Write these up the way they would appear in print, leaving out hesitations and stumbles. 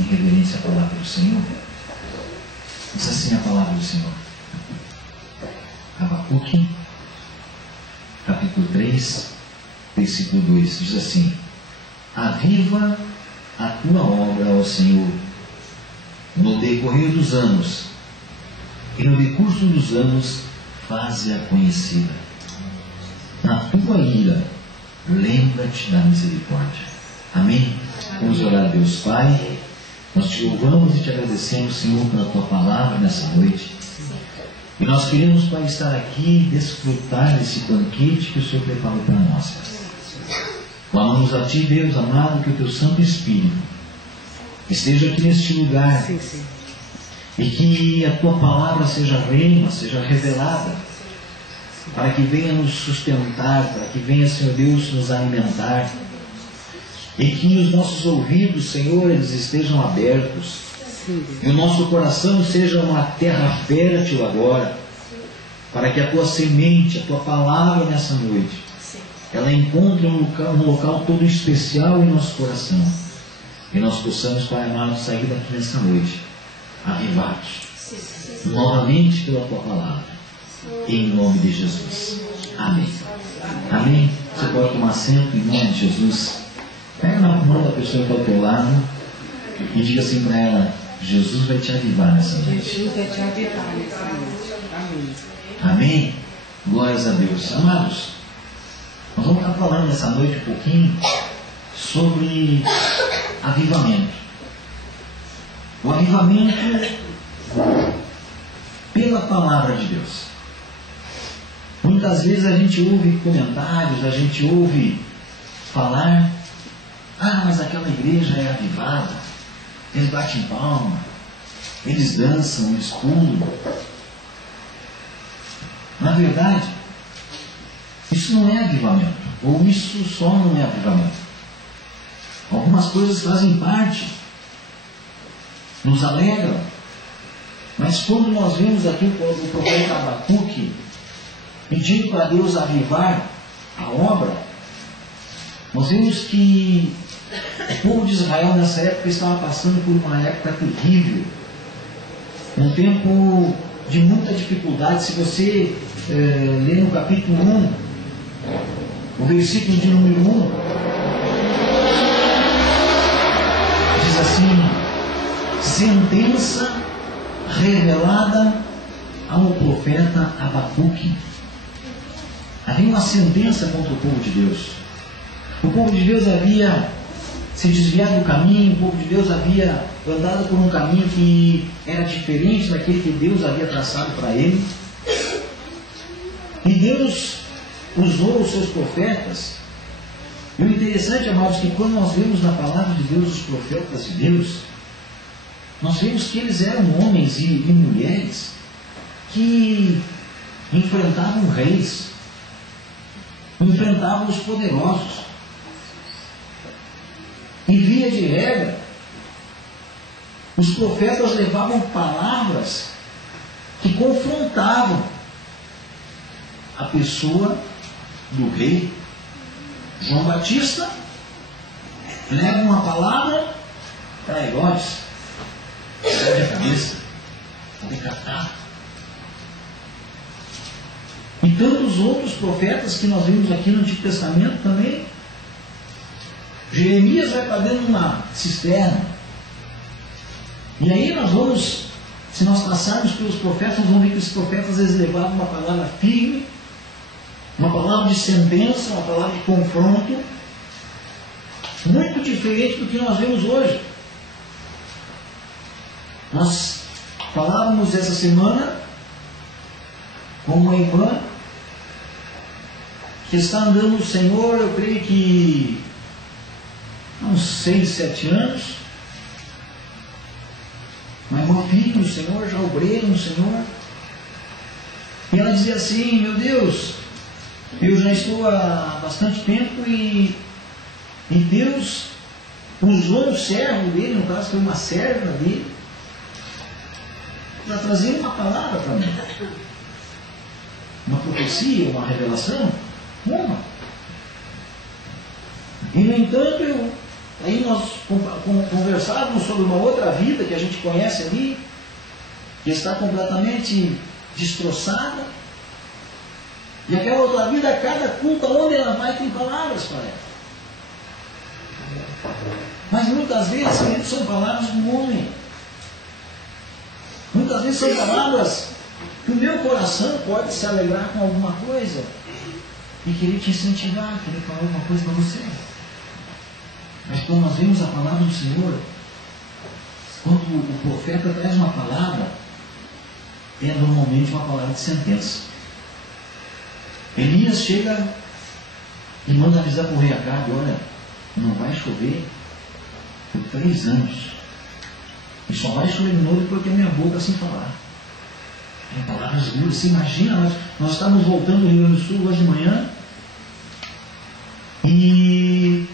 em reverência à palavra do Senhor? Diz assim a palavra do Senhor. Abacuque, capítulo 3, versículo 2, diz assim: aviva a tua obra, ó Senhor, no decorrer dos anos, e no decurso dos anos faze-a conhecida. Na tua ira, lembra-te da misericórdia. Amém? Vamos orar a Deus Pai. Nós te louvamos e te agradecemos, Senhor, pela tua palavra nessa noite. E nós queremos, Pai, estar aqui e desfrutar desse banquete que o Senhor preparou para nós. Clamamos a Ti, Deus amado, que o Teu Santo Espírito esteja aqui neste lugar. E que a Tua palavra seja rema, seja revelada, para que venha nos sustentar, para que venha, Senhor Deus, nos alimentar. E que os nossos ouvidos, Senhor, eles estejam abertos. E o nosso coração seja uma terra fértil agora, para que a Tua semente, a Tua palavra nessa noite, ela encontre um local todo especial em nosso coração. E nós possamos, Pai amado, sair daqui nessa noite, avivados, novamente pela Tua palavra, em nome de Jesus. Amém. Amém. Você pode tomar assento em nome de Jesus. Pega na mão da pessoa que está ao teu lado e diga assim para ela: Jesus vai te avivar nessa noite. Jesus vai te avivar nessa noite. Amém. Amém? Glórias a Deus. Amados, nós vamos estar falando nessa noite um pouquinho sobre avivamento. O avivamento pela palavra de Deus. Muitas vezes a gente ouve comentários, a gente ouve falar: ah, mas aquela igreja é avivada, eles batem palma, eles dançam, eles pulam. Na verdade, isso não é avivamento, ou isso só não é avivamento. Algumas coisas fazem parte, nos alegram, mas quando nós vemos aqui o profeta Abacuque pedindo para Deus avivar a obra, nós vemos que o povo de Israel nessa época estava passando por uma época terrível, um tempo de muita dificuldade. Se você ler no capítulo 1, o versículo de número 1, diz assim: sentença revelada ao profeta Abacuque. Havia uma sentença contra o povo de Deus. O povo de Deus havia se desviado do caminho, o povo de Deus havia andado por um caminho que era diferente daquele que Deus havia traçado para ele. E Deus usou os seus profetas. E o interessante, amados, é que quando nós vemos na palavra de Deus os profetas de Deus, nós vemos que eles eram homens e mulheres que enfrentavam reis, enfrentavam os poderosos. E via de regra, os profetas levavam palavras que confrontavam a pessoa do rei. João Batista leva uma palavra para Herodes: perde a cabeça, vai decatar. E tantos outros profetas que nós vimos aqui no Antigo Testamento também. Jeremias vai para dentro de uma cisterna. E aí nós vamos, se nós passarmos pelos profetas, nós vamos ver que os profetas eles levavam uma palavra firme, uma palavra de sentença, uma palavra de confronto, muito diferente do que nós vemos hoje. Nós falávamos essa semana com uma irmã que está andando no Senhor, eu creio que há uns 6, 7 anos, uma irmã firme no Senhor, já obreira no Senhor, e ela dizia assim: meu Deus, eu já estou há bastante tempo e Deus usou um servo dele, no caso foi uma serva dele, para trazer uma palavra para mim, uma profecia, uma revelação, uma. E no entanto Aí nós conversávamos sobre uma outra vida que a gente conhece ali, que está completamente destroçada. E aquela outra vida, cada culto, onde ela vai, tem palavras para ela. Mas muitas vezes são palavras do homem. Muitas vezes são palavras que o meu coração pode se alegrar com alguma coisa e querer te incentivar, querer falar alguma coisa para você. Mas quando nós vemos a palavra do Senhor, quando o profeta traz uma palavra, é normalmente uma palavra de sentença. Elias chega e manda avisar para o rei Acabe: olha, não vai chover por 3 anos. E só vai chover de novo porque a minha boca assim falar. Tem palavras duras. Você imagina, nós estávamos voltando do Rio Grande do Sul hoje de manhã, e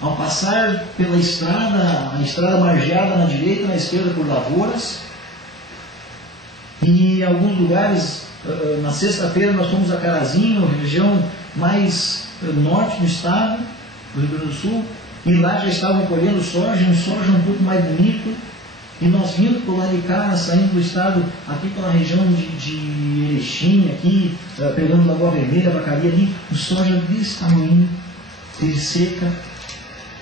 ao passar pela estrada, a estrada margeada na direita, na esquerda por lavouras, e em alguns lugares, na sexta-feira nós fomos a Carazinho, região mais norte do estado, do Rio Grande do Sul, e lá já estavam colhendo soja, um soja um pouco mais bonito, e nós vindo por lá de cá, saindo do estado, aqui pela região de Erechim, aqui, pegando Lagoa Vermelha, Vacaria ali, o soja desse tamanho, teve seca.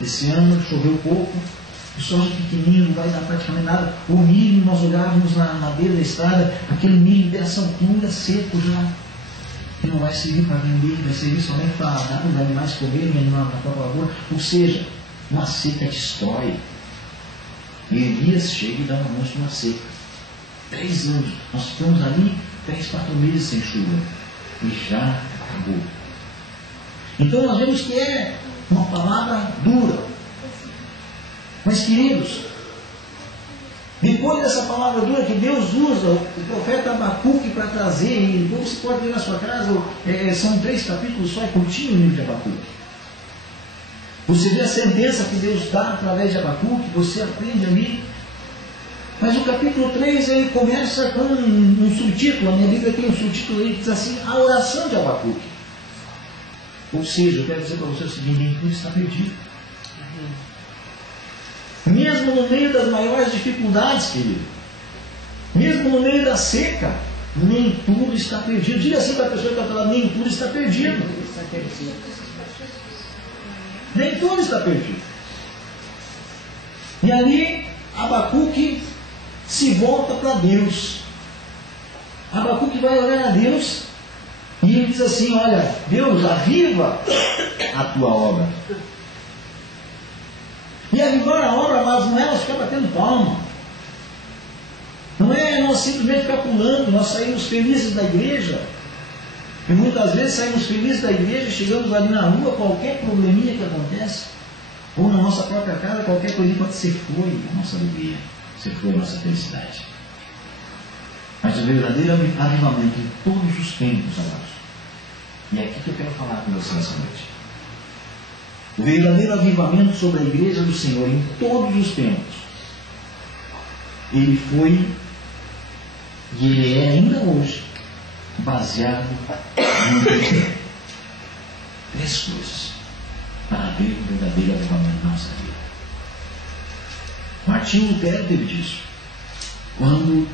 Esse ano choveu pouco, o soja pequenininho, não vai dar praticamente nada. O milho, nós olhávamos na beira da estrada, aquele milho dessa altura, seco já, que não vai servir para vender, vai servir somente para dar para os animais comerem na própria lavoura. Ou seja, uma seca destrói. E Elias chega e dá um anúncio de uma seca. 3 anos, nós ficamos ali 3, 4 meses sem chuva, e já acabou. Então nós vemos que é uma palavra dura. Mas, queridos, depois dessa palavra dura que Deus usa o profeta Abacuque para trazer, e depois você pode ler na sua casa, são 3 capítulos só, é curtinho o livro de Abacuque. Você vê a sentença que Deus dá através de Abacuque, você aprende ali. Mas o capítulo 3 ele começa com um subtítulo, a minha Bíblia tem um subtítulo aí que diz assim: a oração de Abacuque. Ou seja, eu quero dizer para você o seguinte: nem tudo está perdido. Mesmo no meio das maiores dificuldades, querido, mesmo no meio da seca, nem tudo está perdido. Diga assim para a pessoa que está falando: nem tudo está perdido. Nem tudo está perdido. E ali, Abacuque se volta para Deus. Abacuque vai orar a Deus e ele diz assim: olha, Deus, aviva a tua obra. E avivar a obra, mas não é nós ficar batendo palma. Não é nós simplesmente ficar pulando, nós saímos felizes da igreja. E muitas vezes saímos felizes da igreja, chegamos ali na rua, qualquer probleminha que acontece, ou na nossa própria casa, qualquer coisinha pode ser foi a nossa alegria, se foi a nossa felicidade. Mas o verdadeiro avivamento em todos os tempos, amados. E é aqui que eu quero falar com você essa noite. O verdadeiro avivamento sobre a igreja do Senhor em todos os tempos, ele foi e ele é ainda hoje baseado em 3 coisas para haver o verdadeiro avivamento na nossa vida. Martinho Lutero teve disso. Quando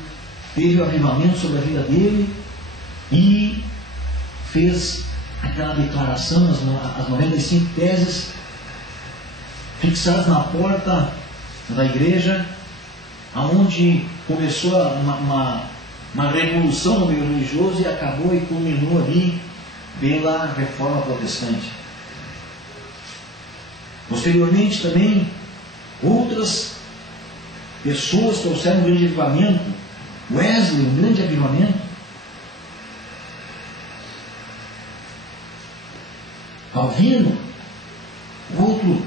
teve o avivamento sobre a vida dele e fez aquela declaração, as 95 teses fixadas na porta da igreja, aonde começou uma revolução no meio religioso e acabou e culminou ali pela reforma protestante. Posteriormente também outras pessoas trouxeram um grande avivamento. Wesley, um grande avivamento. Calvino, outro.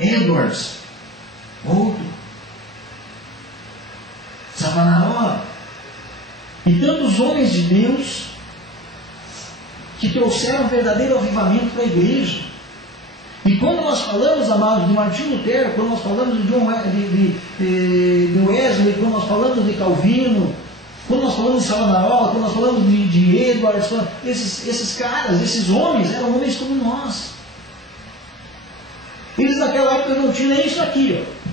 Edwards, outro. Savonarola. E tantos homens de Deus que trouxeram um verdadeiro avivamento para a igreja. E quando nós falamos, amados, de Martinho Lutero, quando nós falamos de Wesley, quando nós falamos de Calvino, quando nós falamos de Savonarola, quando nós falamos de Edwards, esses caras, esses homens, eram homens como nós. Eles naquela época não tinham nem isso aqui, ó.